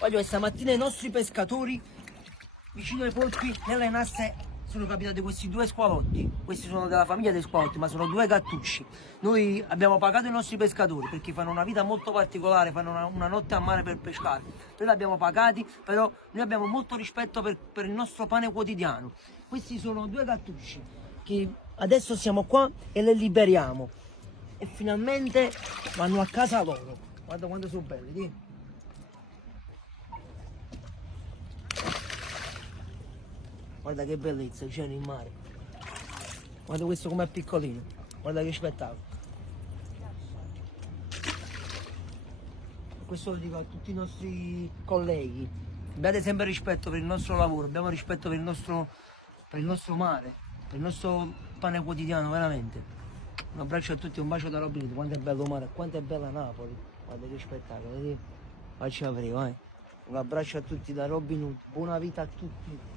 Voglio che stamattina i nostri pescatori vicino ai porti nelle nasse sono capitati questi due squalotti. Questi sono della famiglia dei squalotti, ma sono due gattucci. Noi abbiamo pagato i nostri pescatori perché fanno una vita molto particolare, fanno una notte a mare per pescare. Noi li abbiamo pagati, però noi abbiamo molto rispetto per il nostro pane quotidiano. Questi sono due gattucci che adesso siamo qua e li liberiamo. E finalmente vanno a casa loro. Guarda quanto sono belli, di. Guarda che bellezza, c'è nel mare. Guarda questo com'è piccolino. Guarda che spettacolo. Questo lo dico a tutti i nostri colleghi. Abbiate sempre rispetto per il nostro lavoro, abbiamo rispetto per il nostro mare, per il nostro pane quotidiano, veramente. Un abbraccio a tutti, un bacio da Robin Hood. Quanto è bello mare, quanto è bella Napoli. Guarda che spettacolo, vedi? Facci aprire, vai. Un abbraccio a tutti da Robin Hood. Buona vita a tutti.